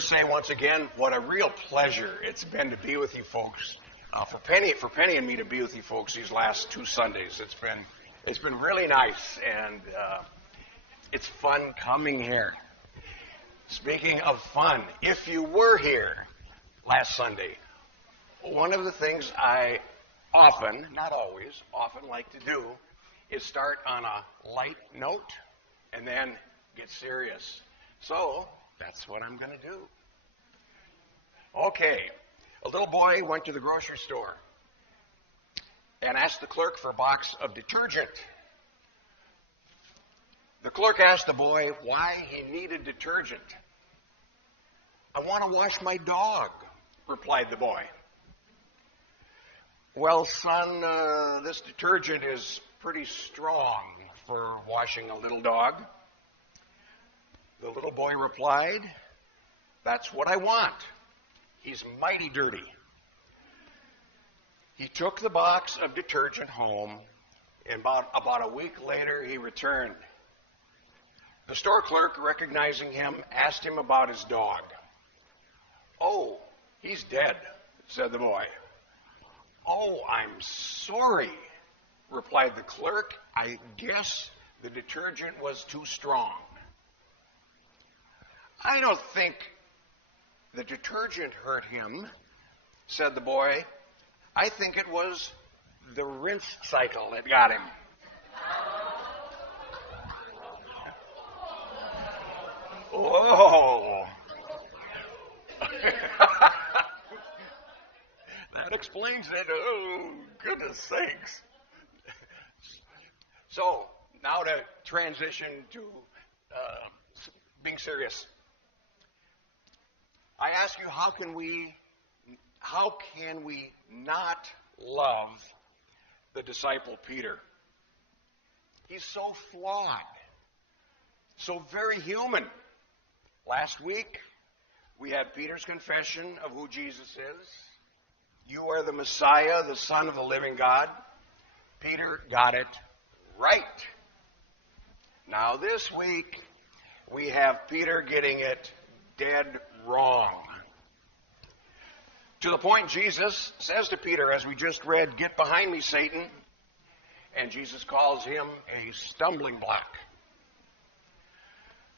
just say once again, what a real pleasure it's been to be with you folks. For Penny and me to be with you folks these last 2 Sundays, it's been really nice, and it's fun coming here. Speaking of fun, if you were here last Sunday, one of the things I often, not always, often like to do is start on a light note and then get serious. So that's what I'm going to do. Okay, a little boy went to the grocery store and asked the clerk for a box of detergent. The clerk asked the boy why he needed detergent. "I want to wash my dog," replied the boy. "Well, son, this detergent is pretty strong for washing a little dog." The little boy replied, "That's what I want. He's mighty dirty." He took the box of detergent home, and about a week later, he returned. The store clerk, recognizing him, asked him about his dog. "Oh, he's dead," said the boy. "Oh, I'm sorry," replied the clerk. "I guess the detergent was too strong." "I don't think the detergent hurt him," said the boy. "I think it was the rinse cycle that got him." Whoa. That explains it. Oh, goodness sakes. So, now to transition to being serious. I ask you, how can we not love the disciple Peter? He's so flawed, so very human. Last week, we had Peter's confession of who Jesus is. "You are the Messiah, the Son of the living God." Peter got it right. Now this week, we have Peter getting it dead wrong. To the point Jesus says to Peter, as we just read, "Get behind me, Satan." And Jesus calls him a stumbling block.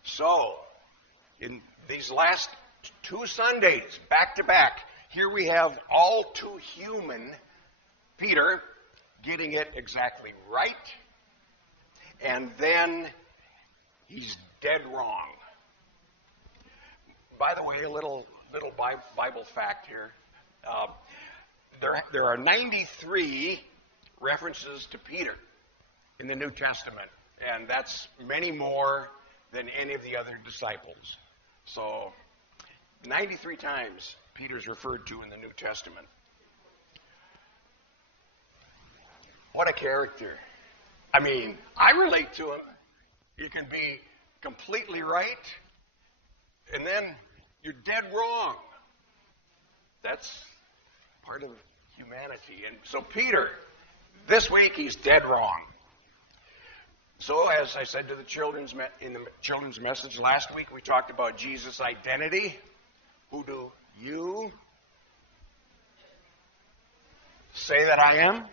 So, in these last 2 Sundays, back to back, here we have all too human Peter getting it exactly right, and then he's dead wrong. By the way, a little Bible fact here. There are 93 references to Peter in the New Testament, and that's many more than any of the other disciples. So, 93 times Peter's referred to in the New Testament. What a character. I mean, I relate to him. You can be completely right, and then you're dead wrong. That's part of humanity. And so Peter, this week, he's dead wrong. So as I said to the in the children's message last week, we talked about Jesus' identity. Who do you say that I am?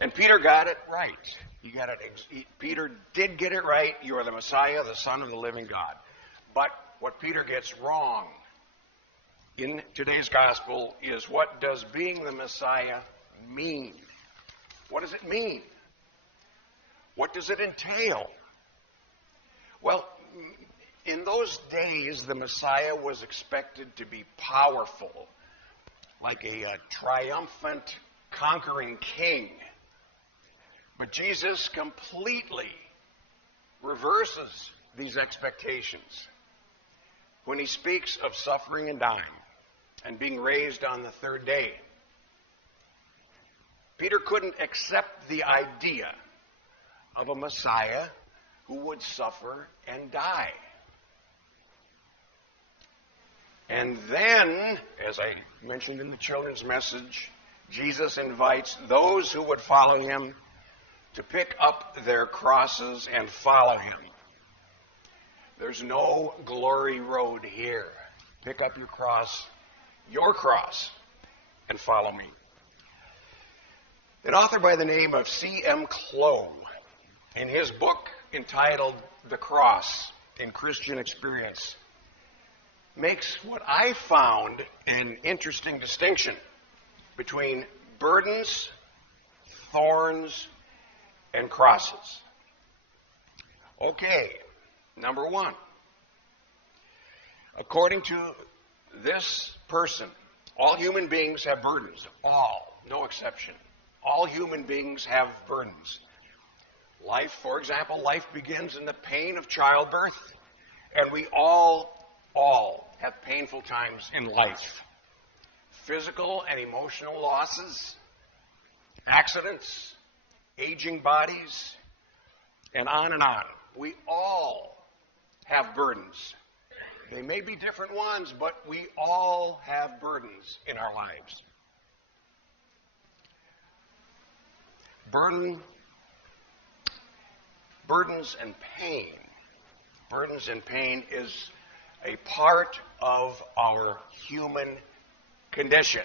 And Peter got it right. Peter did get it right. You are the Messiah, the Son of the living God. But what Peter gets wrong in today's gospel is, what does being the Messiah mean? What does it mean? What does it entail? Well, in those days, the Messiah was expected to be powerful, like a triumphant, conquering king. But Jesus completely reverses these expectations when he speaks of suffering and dying and being raised on the 3rd day. Peter couldn't accept the idea of a Messiah who would suffer and die. And then, as I mentioned in the children's message, Jesus invites those who would follow him to pick up their crosses and follow him. There's no glory road here. Pick up your cross, and follow me. An author by the name of C.M. Clough, in his book entitled The Cross in Christian Experience, makes what I found an interesting distinction between burdens, thorns, and crosses. Okay, number one. According to this person, all human beings have burdens. All, no exception. All human beings have burdens. Life, for example, life begins in the pain of childbirth, and we all have painful times in life. Physical and emotional losses, accidents, aging bodies, and on and on. We all have burdens. They may be different ones, but we all have burdens in our lives. Burdens and pain. Burdens and pain is a part of our human condition.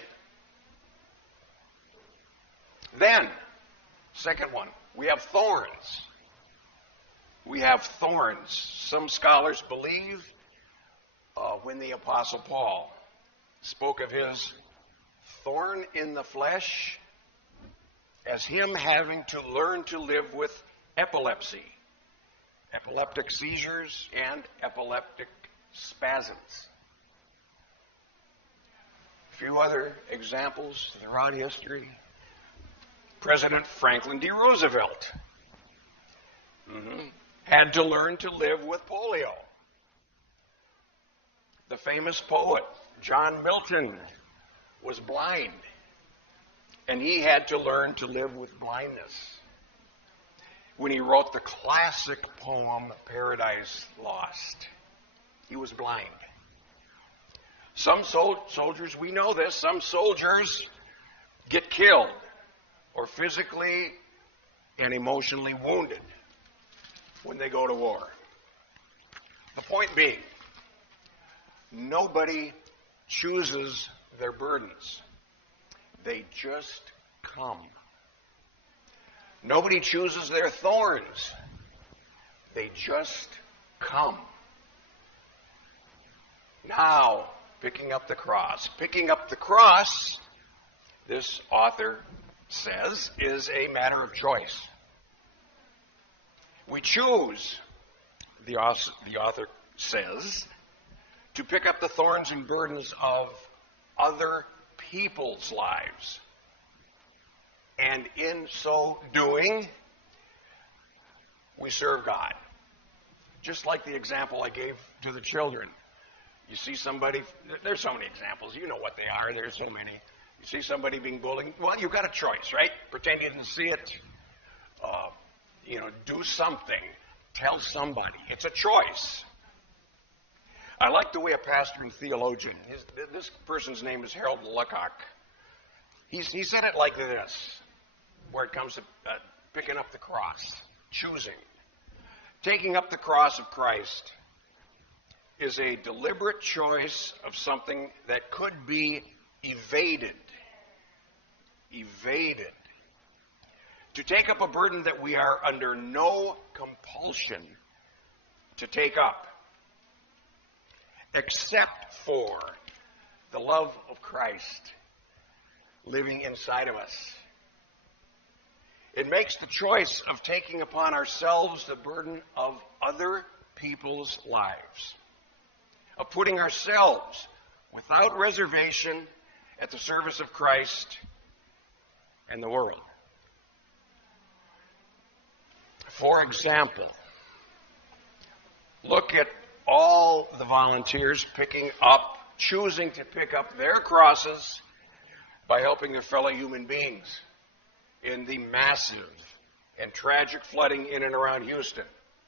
Then, second one, we have thorns. We have thorns. Some scholars believe when the Apostle Paul spoke of his thorn in the flesh as him having to learn to live with epilepsy, epileptic seizures, and epileptic spasms. A few other examples throughout history. President Franklin D. Roosevelt had to learn to live with polio. The famous poet John Milton was blind, and he had to learn to live with blindness. When he wrote the classic poem Paradise Lost, he was blind. Some soldiers, we know this, some soldiers get killed or physically and emotionally wounded when they go to war. The point being, nobody chooses their burdens. They just come. Nobody chooses their thorns. They just come. Now, picking up the cross. Picking up the cross, this author says, is a matter of choice. We choose, the author says, to pick up the thorns and burdens of other people's lives. And in so doing, we serve God. Just like the example I gave to the children. You see somebody, there's so many examples, you know what they are, there's so many. You see somebody being bullied, well, you've got a choice, right? Pretend you didn't see it. Do something. Tell somebody. It's a choice. I like the way a pastor and theologian, this person's name is Harold Luckock. He said it like this, where it comes to picking up the cross, choosing. Taking up the cross of Christ is a deliberate choice of something that could be evaded. Evaded. To take up a burden that we are under no compulsion to take up, except for the love of Christ living inside of us. It makes the choice of taking upon ourselves the burden of other people's lives, of putting ourselves without reservation at the service of Christ and the world. For example, look at all the volunteers choosing to pick up their crosses by helping their fellow human beings in the massive and tragic flooding in and around Houston,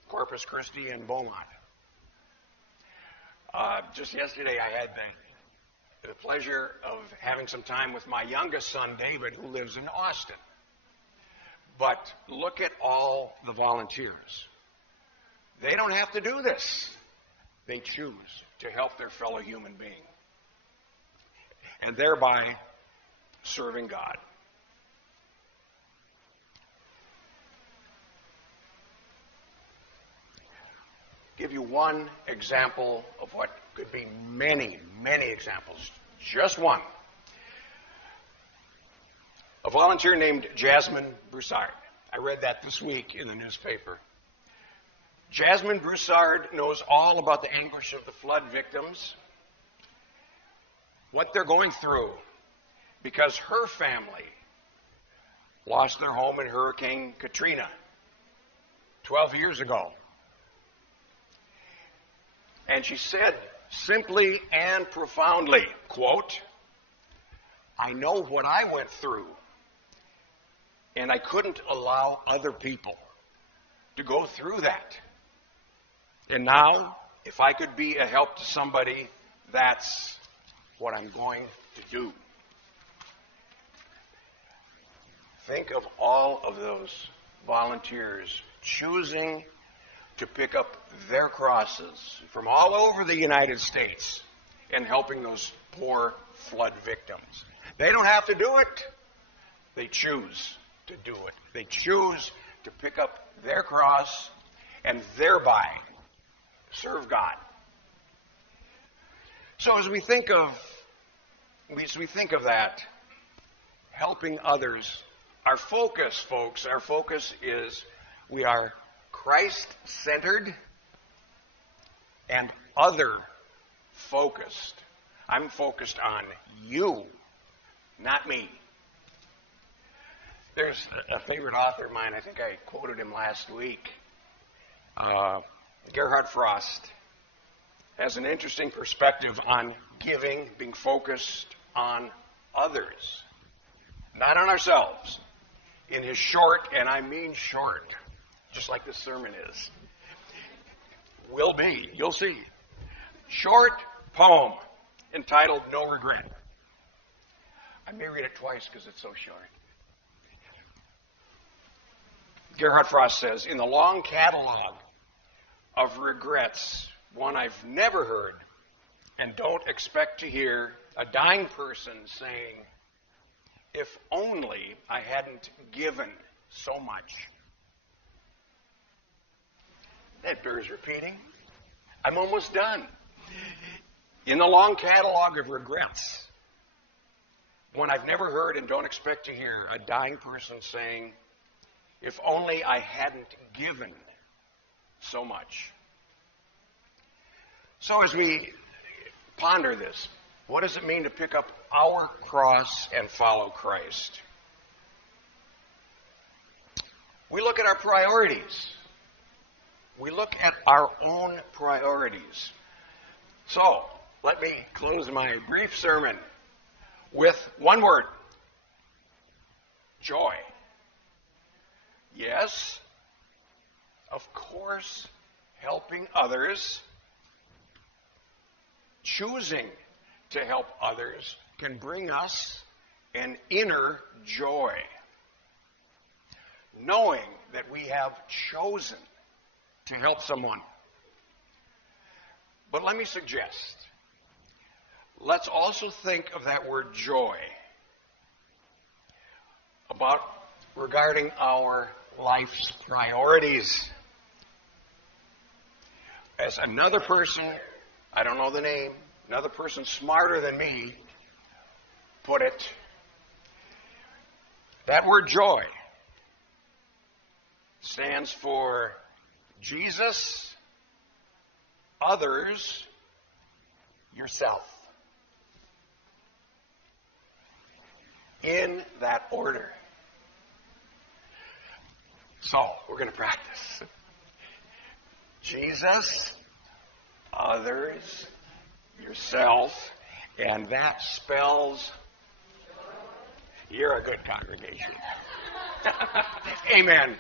Corpus Christi, and Beaumont. Just yesterday I had the pleasure of having some time with my youngest son, David, who lives in Austin. But look at all the volunteers. They don't have to do this. they choose to help their fellow human being, and thereby serving God. Give you one example of what could be many, many examples. Just one. A volunteer named Jasmine Broussard. I read that this week in the newspaper. Jasmine Broussard knows all about the anguish of the flood victims, what they're going through, because her family lost their home in Hurricane Katrina 12 years ago. And she said, simply and profoundly, quote, "I know what I went through, and I couldn't allow other people to go through that. And now, if I could be a help to somebody, that's what I'm going to do." Think of all of those volunteers choosing to pick up their crosses from all over the United States and helping those poor flood victims. They don't have to do it. They choose to do it. They choose to pick up their cross and thereby serve God. So as we think of that, helping others, our focus, folks, is we are Christ-centered and other-focused. I'm focused on you, not me. There's a favorite author of mine, I think I quoted him last week. Gerhard Frost has an interesting perspective on giving, being focused on others, not on ourselves. In his short, and I mean short, just like this sermon is, will be, you'll see, short poem entitled "No Regret." I may read it twice because it's so short. Gerhard Frost says, "In the long catalog of regrets, one I've never heard and don't expect to hear a dying person saying, 'If only I hadn't given so much.'" That bears repeating. I'm almost done. In the long catalog of regrets, one I've never heard and don't expect to hear a dying person saying, "If only I hadn't given so much." So as we ponder this, what does it mean to pick up our cross and follow Christ? We look at our priorities. We look at our own priorities. So, let me close my brief sermon with one word: joy. Yes, of course, helping others, choosing to help others can bring us an inner joy, knowing that we have chosen to help someone. But let me suggest, let's also think of that word joy regarding our life's priorities. As another person, I don't know the name, another person smarter than me put it, that word joy stands for Jesus, others, yourself. In that order. So, we're going to practice. Jesus, others, yourself, and that spells you're a good congregation. Amen.